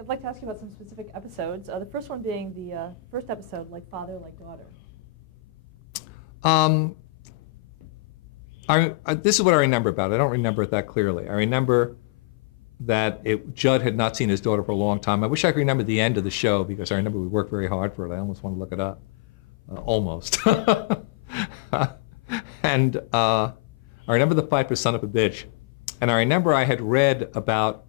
I'd like to ask you about some specific episodes. The first one being the first episode, Like Father, Like Daughter. This is what I remember about it. I don't remember it that clearly. I remember that Judd had not seen his daughter for a long time. I wish I could remember the end of the show because I remember we worked very hard for it. I almost want to look it up. Almost. And I remember the fight for Son of a Bitch. And I remember I had read about,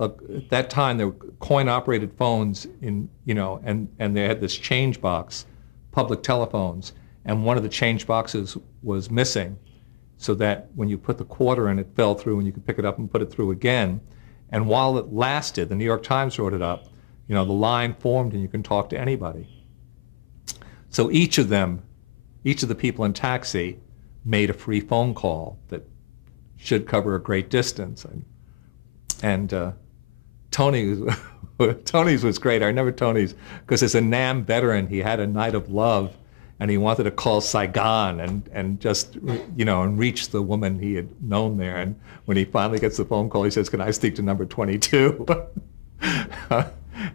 at that time, there were coin-operated phones and they had this change box, public telephones, and one of the change boxes was missing, so that when you put the quarter in, it fell through and you could pick it up and put it through again. And while it lasted, the New York Times wrote it up, the line formed and you can talk to anybody. So each of the people in Taxi made a free phone call that should cover a great distance. And Tony's was great. I remember Tony's, because as a NAM veteran, he had a night of love, and he wanted to call Saigon and just, and reach the woman he had known there. And when he finally gets the phone call, he says, "Can I speak to number 22?"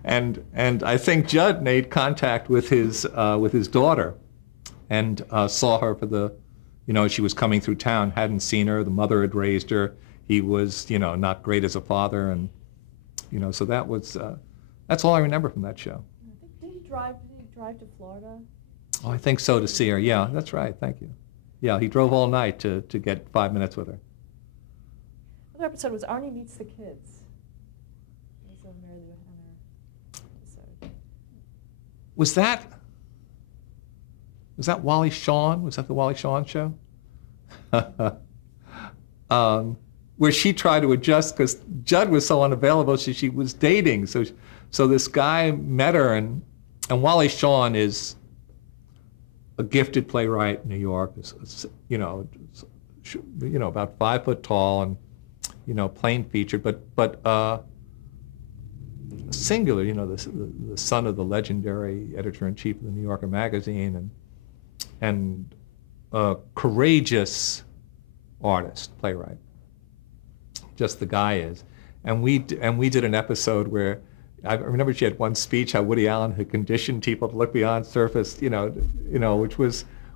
And I think Judd made contact with his daughter, and saw her for the, she was coming through town, hadn't seen her. The mother had raised her. He was, not great as a father, and so that's all I remember from that show. Did he drive to Florida? Oh, I think so, to see her. Yeah, that's right. Thank you. Yeah, he drove all night to get 5 minutes with her. Another episode was Arnie Meets the Kids. It was a Mary Lou Henner episode. Was that Wally Shawn? Was that the Wally Shawn show? Where she tried to adjust because Judd was so unavailable. She was dating, so this guy met her, and Wally Shawn is a gifted playwright in New York. About 5 foot tall and plain featured, but singular. The son of the legendary editor-in-chief of the New Yorker magazine, and a courageous artist, playwright. Just the guy is. And we did an episode where I remember she had one speech how Woody Allen had conditioned people to look beyond surface,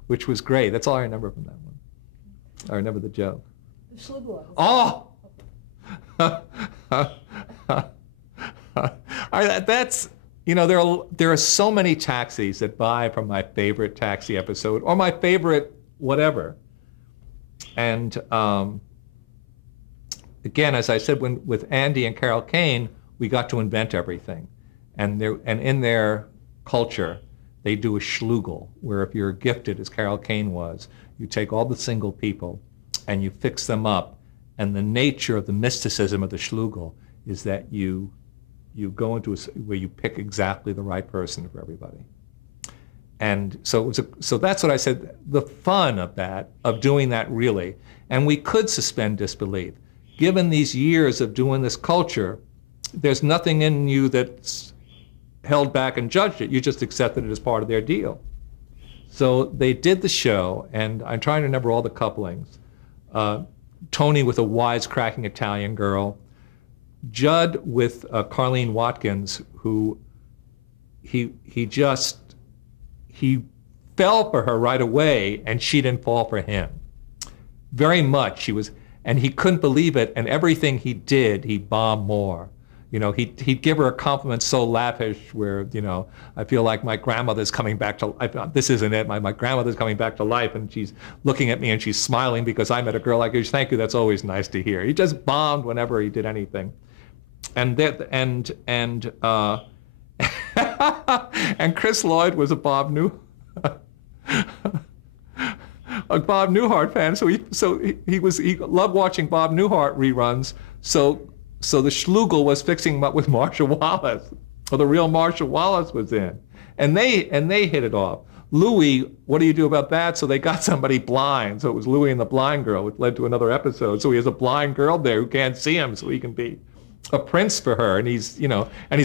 which was great. That's all I remember from that one. I remember the joke. The Schlugel. Oh! That's, there are so many taxis that buy from my favorite Taxi episode or my favorite whatever. And again, as I said, with Andy and Carol Kane, we got to invent everything. And in their culture, they do a Schlugel, where if you're gifted, as Carol Kane was, you take all the single people and you fix them up. And the nature of the mysticism of the Schlugel is that you go into where you pick exactly the right person for everybody. And so that's what I said, the fun of doing that really. And we could suspend disbelief. Given these years of doing this culture, there's nothing in you that's held back and judged it. You just accepted it as part of their deal. So they did the show, and I'm trying to remember all the couplings. Tony with a wisecracking Italian girl, Judd with Carlene Watkins, who he fell for her right away, and she didn't fall for him. Very much, and he couldn't believe it, and everything he did, he bombed more. He'd give her a compliment so lavish where, I feel like my grandmother's coming back to life. This isn't it. My grandmother's coming back to life, and she's looking at me and she's smiling because I met a girl like you. Thank you. That's always nice to hear. He just bombed whenever he did anything. And Chris Lloyd was a Bob Newhart fan, so he loved watching Bob Newhart reruns. So the Schlugel was fixing him up with Marcia Wallace, or the real Marcia Wallace was in, and they hit it off. Louis, what do you do about that? So they got somebody blind, so it was Louis and the blind girl, which led to another episode. So he has a blind girl there who can't see him, so he can be a prince for her, and he's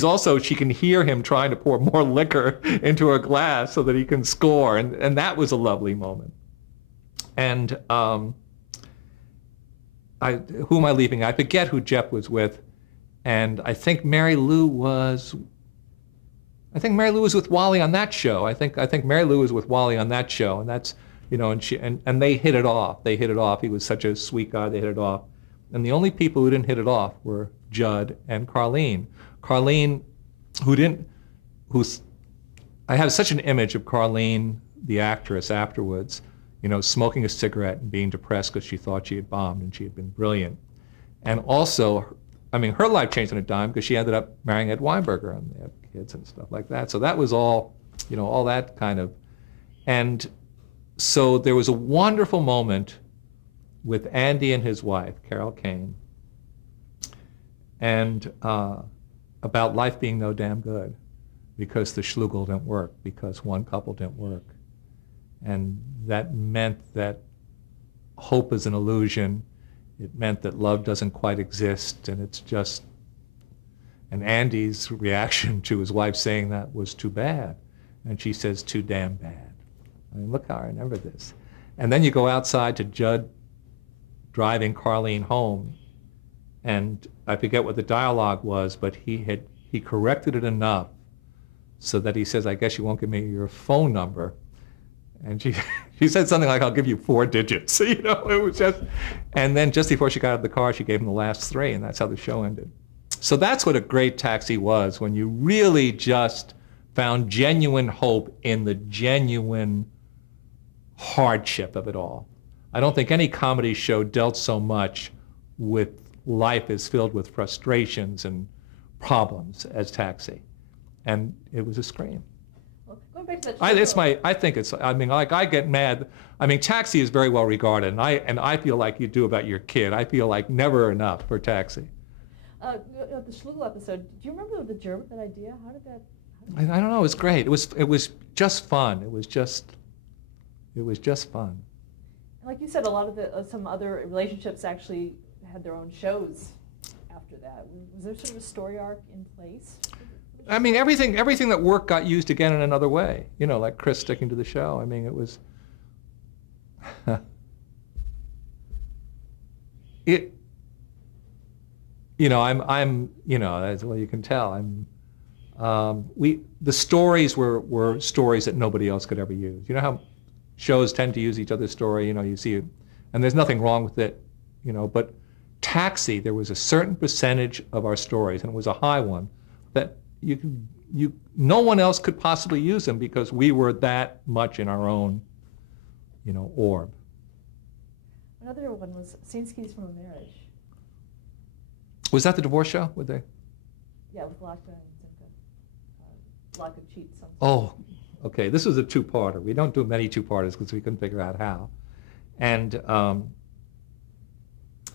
also, she can hear him trying to pour more liquor into her glass so that he can score, and that was a lovely moment. And who am I leaving? I forget who Jeff was with, And I think Mary Lou was with Wally on that show. I think Mary Lou was with Wally on that show, and that's, and they hit it off. They hit it off. He was such a sweet guy. They hit it off. And the only people who didn't hit it off were Judd and Carlene. Carlene, I have such an image of Carlene, the actress, afterwards, smoking a cigarette and being depressed because she thought she had bombed and she had been brilliant. And also, her life changed on a dime because she ended up marrying Ed Weinberger and they had kids and stuff like that. So that was all, all that kind of. And so there was a wonderful moment with Andy and his wife, Carol Kane, and about life being no damn good because the Schlugel didn't work, because one couple didn't work. And that meant that hope is an illusion. It meant that love doesn't quite exist, and it's just, and Andy's reaction to his wife saying that was too bad. And she says, too damn bad. Look how I remember this. And then you go outside to Judd driving Carlene home, and I forget what the dialogue was, but he corrected it enough so that he says, I guess you won't give me your phone number. And she said something like, I'll give you 4 digits. It was just, and then just before she got out of the car, she gave him the last 3, and that's how the show ended. So that's what A Great Taxi was, when you really just found genuine hope in the genuine hardship of it all. I don't think any comedy show dealt so much with life is filled with frustrations and problems as Taxi. And it was a scream. Well, going back to that I get mad. Taxi is very well regarded, and I feel like you do about your kid. I feel like never enough for Taxi. The Schlugel episode, do you remember the germ of that idea? How did that? I don't know, it was great. It was just fun. It was just fun. Like you said, a lot of some other relationships actually had their own shows after that. Was there sort of a story arc in place? Everything that worked got used again in another way. Like Chris sticking to the show. It was. As well you can tell, the stories were stories that nobody else could ever use. You know how shows tend to use each other's story, you see it, and there's nothing wrong with it, but Taxi, there was a certain percentage of our stories, and it was a high one, that no one else could possibly use them because we were that much in our own, orb. Another one was Scene Skis from a Marriage. Was that the divorce show? Were they? Yeah, with Laka and Simca. Laka cheats something. Oh, okay. This was a 2-parter. We don't do many 2-parters because we couldn't figure out how. And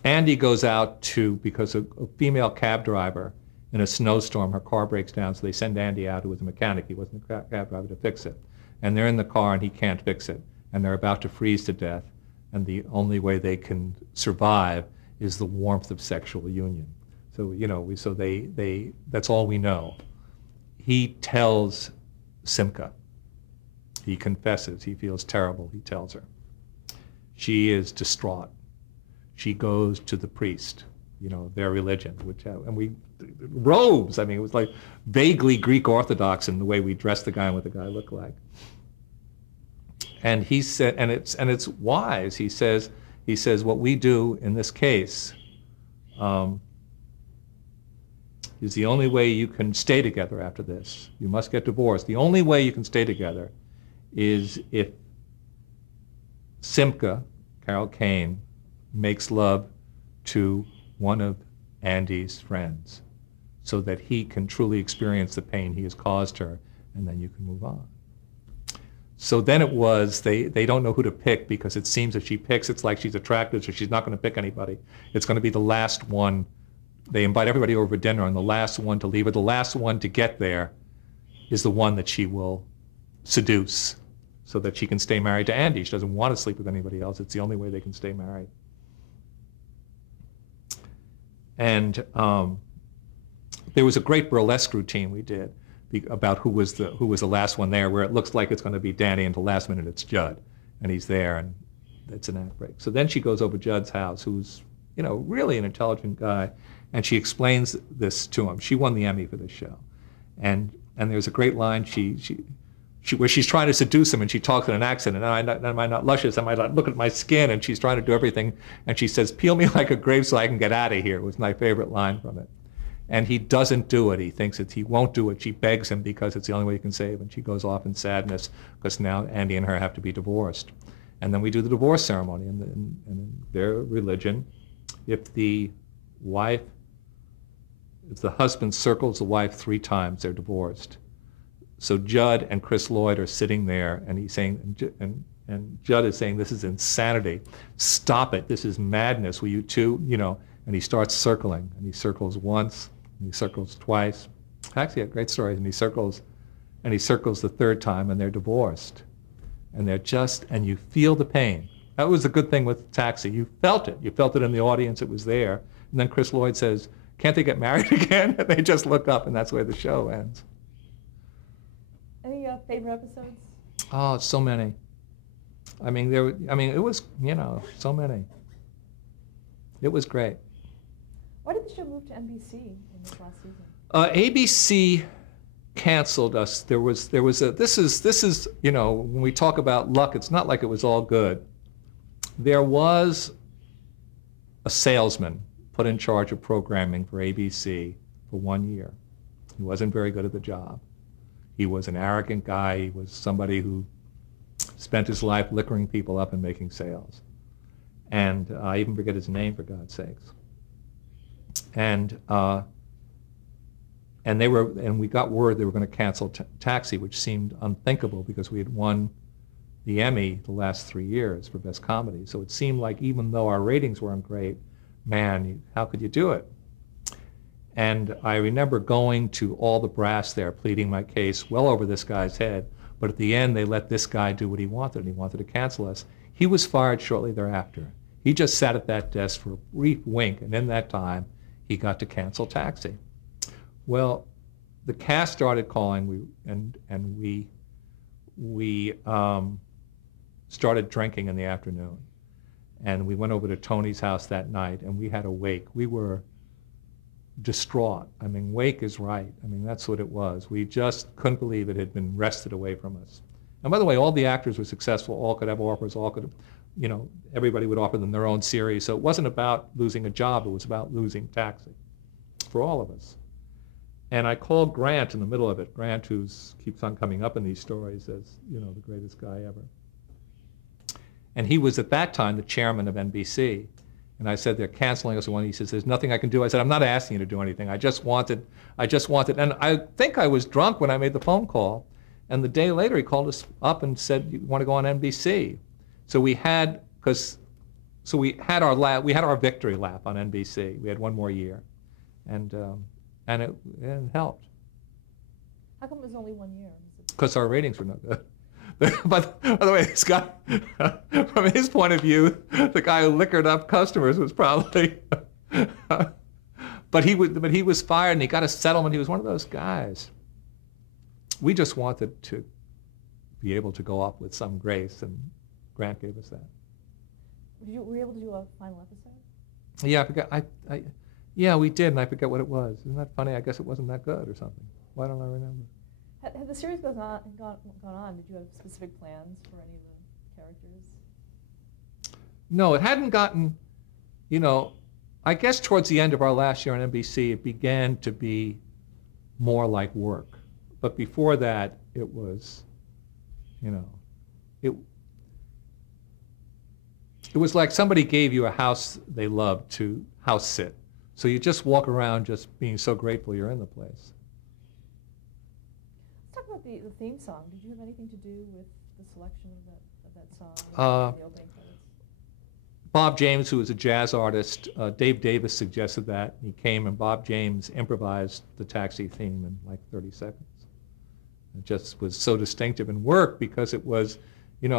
Andy goes out because a female cab driver in a snowstorm, her car breaks down, so they send Andy out, who was a mechanic. He wasn't a cab driver, to fix it. And they're in the car and he can't fix it. And they're about to freeze to death. And the only way they can survive is the warmth of sexual union. So, that's all we know. He tells Simca. He confesses. He feels terrible. He tells her. She is distraught. She goes to the priest, their religion, robes. It was like vaguely Greek Orthodox in the way we dressed the guy and what the guy looked like. And he said, and it's wise. He says, what we do in this case is the only way you can stay together after this. You must get divorced. The only way you can stay together is if Simca, Carol Kane, makes love to one of Andy's friends so that he can truly experience the pain he has caused her, and then you can move on. So then it was, they don't know who to pick because it seems if she picks, it's like she's attractive, so she's not going to pick anybody. It's going to be the last one. They invite everybody over for dinner, and the last one to leave, or the last one to get there is the one that she will seduce so that she can stay married to Andy. She doesn't want to sleep with anybody else. It's the only way they can stay married. And there was a great burlesque routine we did about who was the last one there, where it looks like it's going to be Danny, and the last minute it's Judd, and he's there, and it's an act break. So then she goes over to Judd's house, who's really an intelligent guy, And she explains this to him. She won the Emmy for this show. And there's a great line where she's trying to seduce him, and she talks in an accent, and am I not luscious? Am I not, look at my skin? And she's trying to do everything. And she says, peel me like a grape so I can get out of here, was my favorite line from it. And he doesn't do it. He thinks he won't do it. She begs him because it's the only way he can save. And she goes off in sadness because now Andy and her have to be divorced. And then we do the divorce ceremony. And in their religion, if the husband circles the wife 3 times, they're divorced. So Judd and Chris Lloyd are sitting there, and he's saying, and Judd is saying, this is insanity. Stop it. This is madness. Will you two, And he starts circling, and he circles once, and he circles twice. Actually, a great story. And he circles the 3rd time, and they're divorced. And and you feel the pain. That was the good thing with Taxi. You felt it. You felt it in the audience. It was there. And then Chris Lloyd says, can't they get married again? And they just look up, and that's where the show ends. Any favorite episodes? Oh, so many. It was, so many. It was great. Why did the show move to NBC in this last season? ABC canceled us. This is, when we talk about luck, it's not like it was all good. There was a salesman put in charge of programming for ABC for 1 year. He wasn't very good at the job. He was an arrogant guy. He was somebody who spent his life liquoring people up and making sales. And I even forget his name, for God's sakes. And we got word they were going to cancel Taxi, which seemed unthinkable because we had won the Emmy the last 3 years for Best Comedy. So it seemed like even though our ratings weren't great, man, how could you do it? And I remember going to all the brass there, pleading my case well over this guy's head. But at the end, they let this guy do what he wanted, and he wanted to cancel us. He was fired shortly thereafter. He just sat at that desk for a brief wink, and in that time, he got to cancel Taxi. Well, the cast started calling, and we started drinking in the afternoon. And we went over to Tony's house that night, and we had a wake. We were distraught. Wake is right. That's what it was. We just couldn't believe it had been wrested away from us. And by the way, all the actors were successful, all could have offers, all could, everybody would offer them their own series. So it wasn't about losing a job, it was about losing Taxi for all of us. And I called Grant in the middle of it. Grant, who keeps on coming up in these stories as, the greatest guy ever. And he was at that time the chairman of NBC. And I said, they're canceling us. He says, there's nothing I can do. I said, I'm not asking you to do anything. I just wanted. And I think I was drunk when I made the phone call. And the day later, he called us up and said, you want to go on NBC? So we had our victory lap on NBC. We had 1 more year. And it helped. How come it was only 1 year? Because our ratings were no good. But by the way, this guy, from his point of view, the guy who liquored up customers was probably, but he was fired and he got a settlement. He was one of those guys. We just wanted to be able to go off with some grace, and Grant gave us that. Were you able to do a final episode? Yeah, I forgot. Yeah, we did, and I forget what it was. Isn't that funny? I guess it wasn't that good or something. Why don't I remember? Had the series gone on, did you have specific plans for any of the characters? No, it hadn't gotten, I guess towards the end of our last year on NBC, it began to be more like work. But before that, it was, it was like somebody gave you a house they loved to house sit. So you just walk around just being so grateful you're in the place. Let's talk about the theme song. Did you have anything to do with the selection of that song? The opening credits? Bob James, who was a jazz artist, Dave Davis suggested that. He came and Bob James improvised the Taxi theme in like 30 seconds. It just was so distinctive and worked because it was, it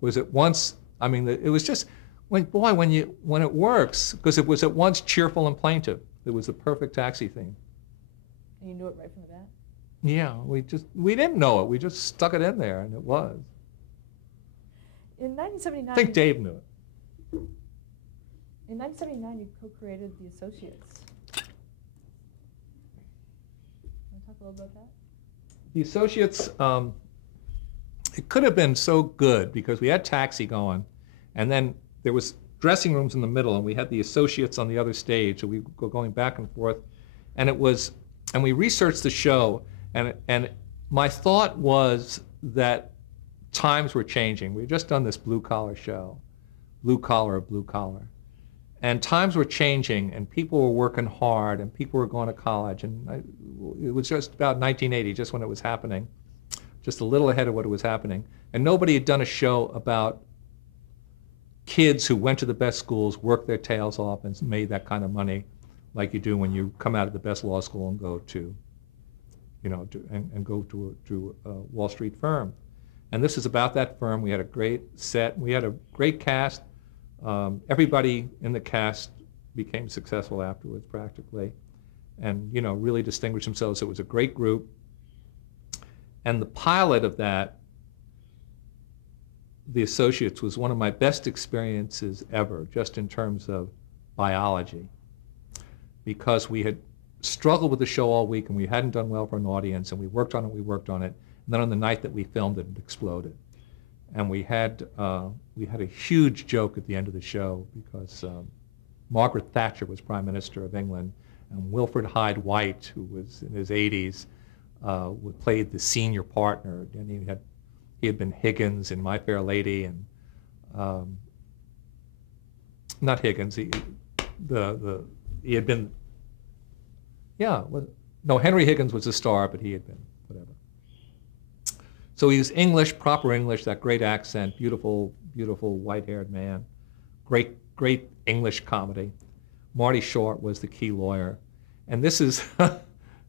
was at once, it was just, when it works, because it was at once cheerful and plaintive. It was the perfect Taxi theme. And you knew it right from the bat? Yeah, we didn't know it. We just stuck it in there, and it was. In 1979... I think Dave knew it. In 1979, you co-created The Associates. little about that? The Associates, it could have been so good because we had Taxi going, and then there was dressing rooms in the middle, and we had the Associates on the other stage, so we were going back and forth, and we researched the show, and my thought was that times were changing. We had just done this blue collar show, blue collar, and times were changing, and people were working hard, and people were going to college, and it was just about 1980, just when it was happening, just a little ahead of what it was happening, and nobody had done a show about kids who went to the best schools, worked their tails off, and made that kind of money like you do when you come out of the best law school and go to, go to a Wall Street firm. And this is about that firm. We had a great set. We had a great cast. Everybody in the cast became successful afterwards, practically, and really distinguished themselves. It was a great group. And the pilot of that, The Associates, was one of my best experiences ever, just in terms of biology, because we had struggled with the show all week and we hadn't done well for an audience, and we worked on it, and then on the night that we filmed it, it exploded. And we had a huge joke at the end of the show because Margaret Thatcher was Prime Minister of England, and Wilfrid Hyde White, who was in his 80s, played the senior partner, and he had been Higgins in My Fair Lady, and not Higgins. He had been. Henry Higgins was the star, but he had been whatever. So he was English, proper English, that great accent, beautiful, beautiful white-haired man, great English comedy. Marty Short was the key lawyer, and this is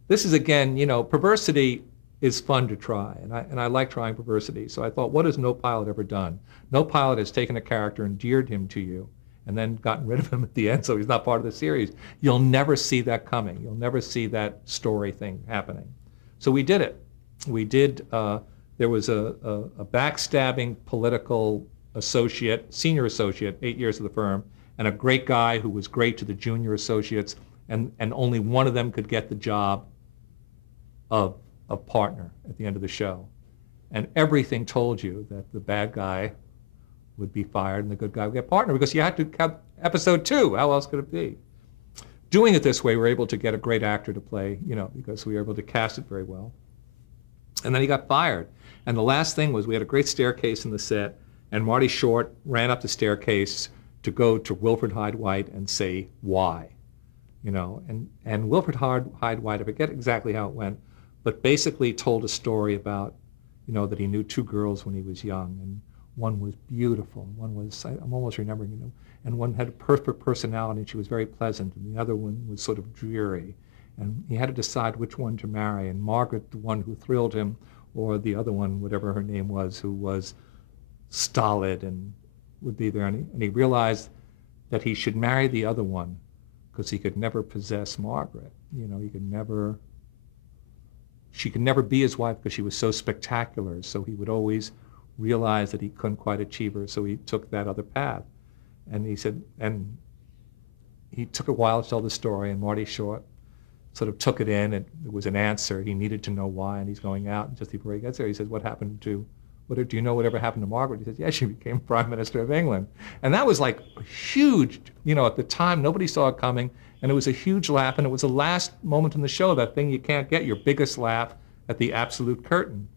again, perversity is fun to try, and I like trying perversity. So I thought, what has no pilot ever done? No pilot has taken a character, endeared him to you, and then gotten rid of him at the end, so he's not part of the series. You'll never see that coming. You'll never see that story thing happening. So we did it. We did. There was a backstabbing political associate, senior associate, 8 years of the firm, and a great guy who was great to the junior associates, and only one of them could get the job of partner at the end of the show. And everything told you that the bad guy would be fired and the good guy would get partner, because you had to have episode 2. How else could it be? Doing it this way, we were able to get a great actor to play, because we were able to cast it very well. And then he got fired. And the last thing was, we had a great staircase in the set, and Marty Short ran up the staircase to go to Wilfrid Hyde White and say, why? And Wilfrid Hyde White, I forget exactly how it went, but basically told a story about, that he knew 2 girls when he was young, and one was beautiful, one was, I'm almost remembering, and one had a perfect personality, and she was very pleasant, and the other one was sort of dreary. And he had to decide which one to marry, and Margaret, the one who thrilled him, or the other one, whatever her name was, who was stolid and would be there. And he realized that he should marry the other one because he could never possess Margaret. She could never be his wife because she was so spectacular. So he would always realize that he couldn't quite achieve her, so he took that other path. And he said, and he took a while to tell the story, and Marty Short sort of took it in, and it was an answer. He needed to know why, and he's going out, and just before he gets there, he says, do you know whatever happened to Margaret? He says, yeah, she became Prime Minister of England. And that was like huge, at the time, nobody saw it coming, and it was a huge laugh, and it was the last moment in the show, that thing you can't get, your biggest laugh at the absolute curtain.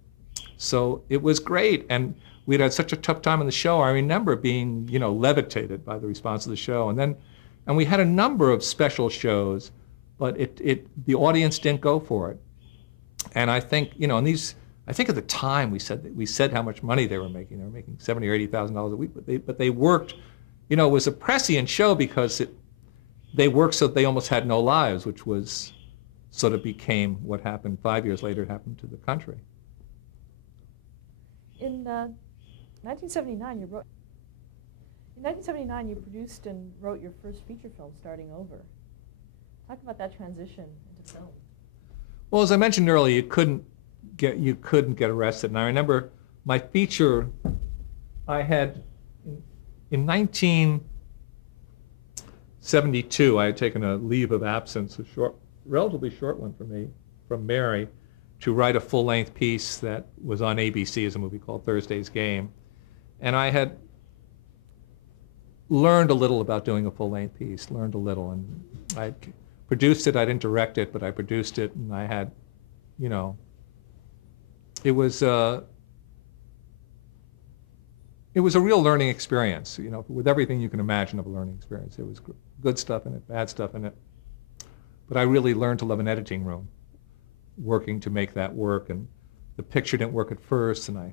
So it was great, and we'd had such a tough time on the show. I remember being, levitated by the response of the show, and we had a number of special shows, but the audience didn't go for it. And I think, I think at the time we said how much money they were making. They were making $70,000 or $80,000 a week, but they worked. It was a prescient show because they worked so they almost had no lives, which was sort of became what happened 5 years later. It happened to the country. In 1979, you produced and wrote your first feature film, Starting Over. Talk about that transition into film. Well, as I mentioned earlier, you couldn't get arrested. And I remember my feature, I had in 1972, I had taken a leave of absence, relatively short one for me, from Mary, to write a full-length piece that was on ABC as a movie called Thursday's Game. And I had learned a little about doing a full-length piece, learned a little. And I produced it. I didn't direct it, but I produced it, and I had, you know, it was a real learning experience, you know, with everything you can imagine of a learning experience. There was good stuff in it, bad stuff in it. But I really learned to love an editing room, working to make that work. And the picture didn't work at first, and I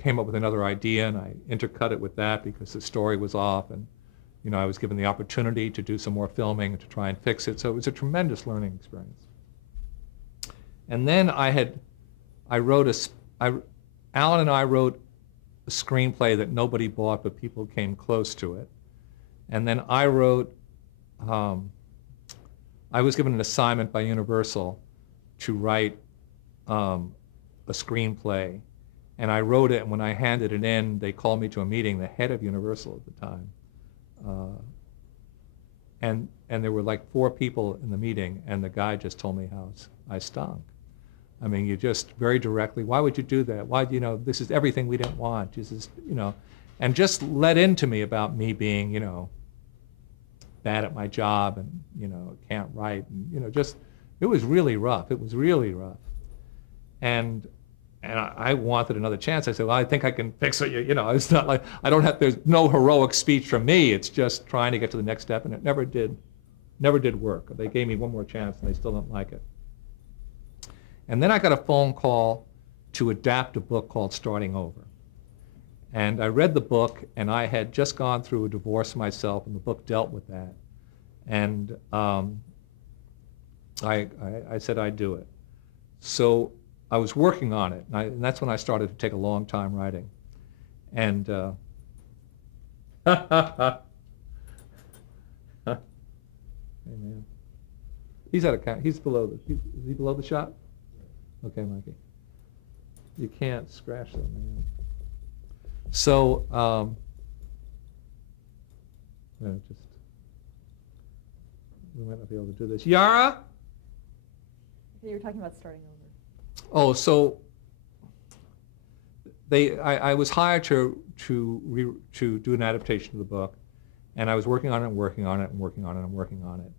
came up with another idea, and I intercut it with that because the story was off. And, you know, I was given the opportunity to do some more filming to try and fix it. So it was a tremendous learning experience. And then Alan and I wrote a screenplay that nobody bought, but people came close to it. And then I wrote, I was given an assignment by Universal to write a screenplay, and I wrote it, and when I handed it in, they called me to a meeting, the head of Universal at the time. And there were like 4 people in the meeting, and the guy just told me how I stunk. I mean, you just very directly, why would you do that? Why, you know, this is everything we didn't want. Just, you know, and just let into me about me being, you know, bad at my job and, you know, can't write. And, you know, just, it was really rough. It was really rough. And I wanted another chance. I said, well, I think I can fix it. You know, it's not like, there's no heroic speech from me. It's just trying to get to the next step, and it never did work. They gave me one more chance, and they still don't like it. And then I got a phone call to adapt a book called Starting Over. And I read the book, and I had just gone through a divorce myself, and the book dealt with that. And I said I'd do it. So I was working on it, and that's when I started to take a long time writing. And hey, man. He's below is he below the shot? Okay, Mikey. You can't scratch them, man. So, we might not be able to do this. Yara? You were talking about Starting Over. Oh, so I was hired to do an adaptation of the book, and I was working on it and working on it and working on it and working on it.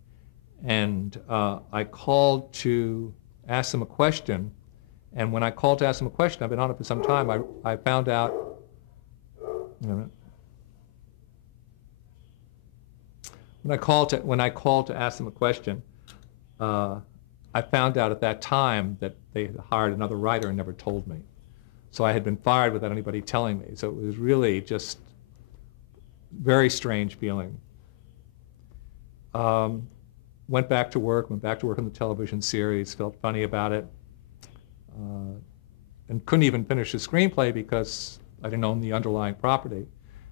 And I called to ask them a question, and when I called to ask them a question, I've been on it for some time, I found out, when I called to ask them a question, I found out at that time that they had hired another writer and never told me. So I had been fired without anybody telling me. So it was really just very strange feeling. Went back to work on the television series, felt funny about it, and couldn't even finish the screenplay because I didn't own the underlying property.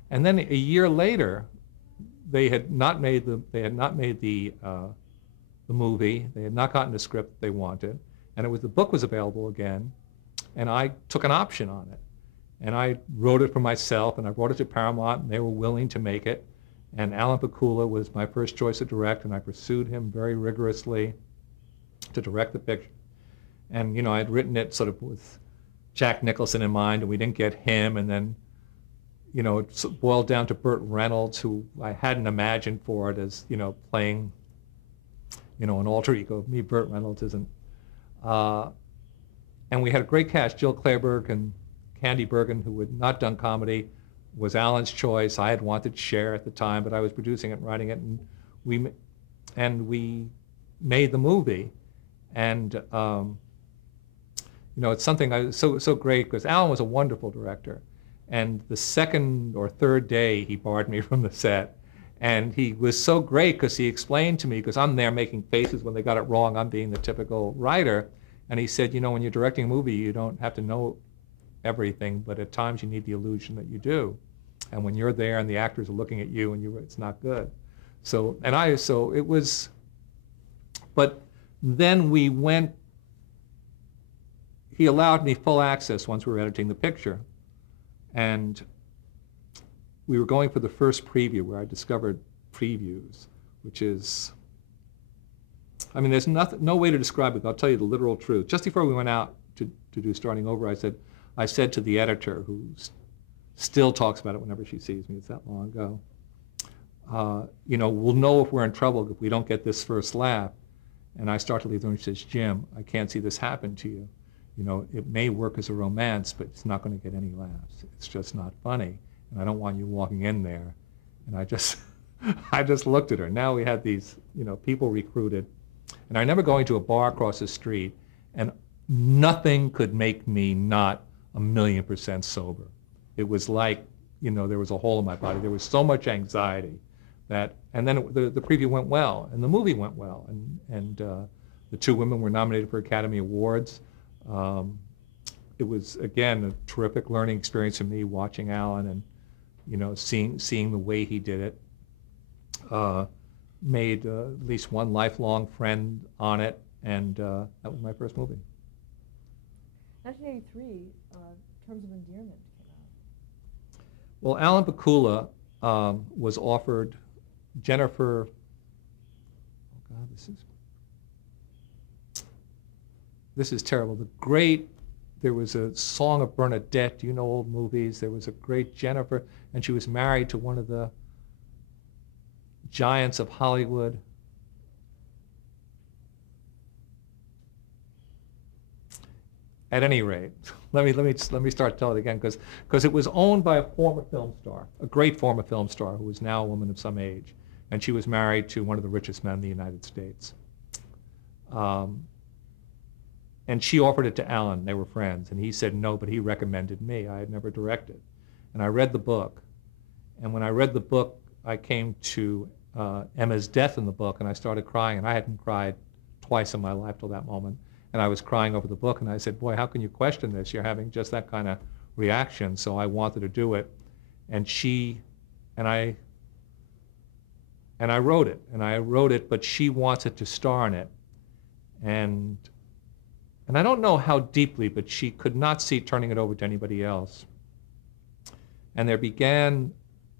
And then a year later, they had not made the movie. They had not gotten the script they wanted, and the book was available again, and I took an option on it, and I wrote it for myself, and I brought it to Paramount, and they were willing to make it. And Alan Pakula was my first choice to direct, and I pursued him very rigorously to direct the picture. And, you know, I'd written it sort of with Jack Nicholson in mind, and we didn't get him. And then, you know, it boiled down to Burt Reynolds, who I hadn't imagined for it as, you know, playing, you know, an alter ego of me. Burt Reynolds isn't. And we had a great cast. Jill Clayburgh and Candy Bergen, who had not done comedy, was Alan's choice. I had wanted Cher at the time, but I was producing it and writing it, and we made the movie. And you know, it's something so great because Alan was a wonderful director, and the second or third day he barred me from the set, and he was so great because he explained to me, because I'm there making faces when they got it wrong, I'm being the typical writer, and he said, you know, when you're directing a movie, you don't have to know everything, but at times you need the illusion that you do. And when you're there and the actors are looking at you, and it's not good. So it was, but then he allowed me full access once we were editing the picture. And we were going for the first preview where I discovered previews, which is I mean, there's no way to describe it, but I'll tell you the literal truth. Just before we went out to do Starting Over, I said to the editor, who still talks about it whenever she sees me, it's that long ago, you know, we'll know if we're in trouble if we don't get this first laugh. And I start to leave the room, she says, Jim, I can't see this happen to you. You know, it may work as a romance, but it's not going to get any laughs. It's just not funny. And I don't want you walking in there. And I just, I just looked at her. Now we had these, you know, people recruited. And I remember going to a bar across the street, and nothing could make me not 1,000,000% sober. It was like, you know, there was a hole in my body. There was so much anxiety that, and then the preview went well, and the movie went well, and the two women were nominated for Academy Awards. It was, again, a terrific learning experience for me, watching Alan and, you know, seeing the way he did it. Made at least one lifelong friend on it, and that was my first movie. 1983, Terms of Endearment came out. Well, Alan Pakula was offered Jennifer, oh God, this is terrible. There was a Song of Bernadette, you know old movies, there was a great Jennifer, and she was married to one of the giants of Hollywood. At any rate, let me start telling it again, because it was owned by a former film star, a great former film star who is now a woman of some age, and she was married to one of the richest men in the United States. And she offered it to Alan. They were friends, and he said no, but he recommended me. I had never directed, and I read the book, and when I read the book, I came to Emma's death in the book, and I started crying, and I hadn't cried twice in my life till that moment. And I was crying over the book, and I said, boy, how can you question this? You're having just that kind of reaction. So I wanted to do it. And I wrote it, but she wanted to star in it. And I don't know how deeply, but she could not see turning it over to anybody else. And there began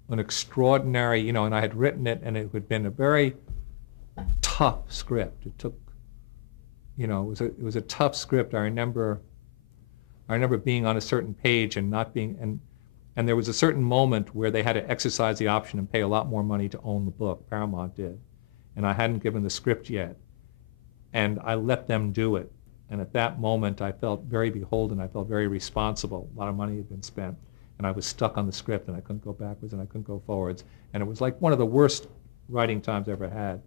an extraordinary, you know, and I had written it, and it had been a very tough script. It took, you know, it was a tough script. I remember being on a certain page and not being, and there was a certain moment where they had to exercise the option and pay a lot more money to own the book. Paramount did, and I hadn't given the script yet, and I let them do it. And at that moment, I felt very beholden. I felt very responsible. A lot of money had been spent, and I was stuck on the script, and I couldn't go backwards and I couldn't go forwards, and it was like one of the worst writing times I ever had.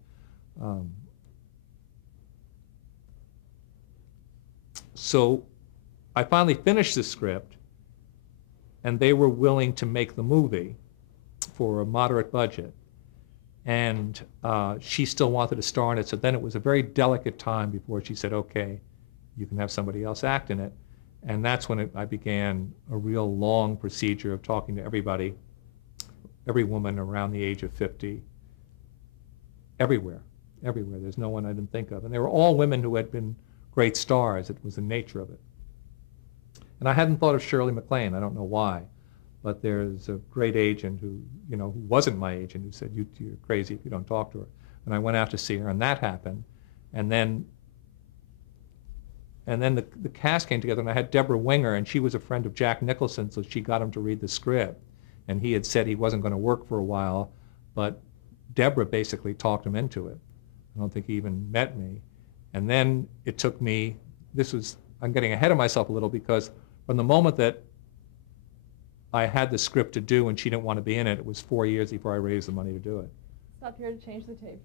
So I finally finished the script, and they were willing to make the movie for a moderate budget. And she still wanted to star in it, so then it was a very delicate time before she said, okay, you can have somebody else act in it. And that's when I began a real long procedure of talking to everybody, every woman around the age of 50, everywhere. There's no one I didn't think of. And they were all women who had been great stars. It was the nature of it. And I hadn't thought of Shirley MacLaine. I don't know why. But there's a great agent who, you know, who wasn't my agent, who said, you're crazy if you don't talk to her. And I went out to see her, and that happened. And then the cast came together, and I had Deborah Winger, and she was a friend of Jack Nicholson, so she got him to read the script. And he had said he wasn't going to work for a while, but Deborah basically talked him into it. I don't think he even met me. And then it took me, I'm getting ahead of myself a little, because from the moment that I had the script to do and she didn't want to be in it, it was 4 years before I raised the money to do it. Stop here to change the tape.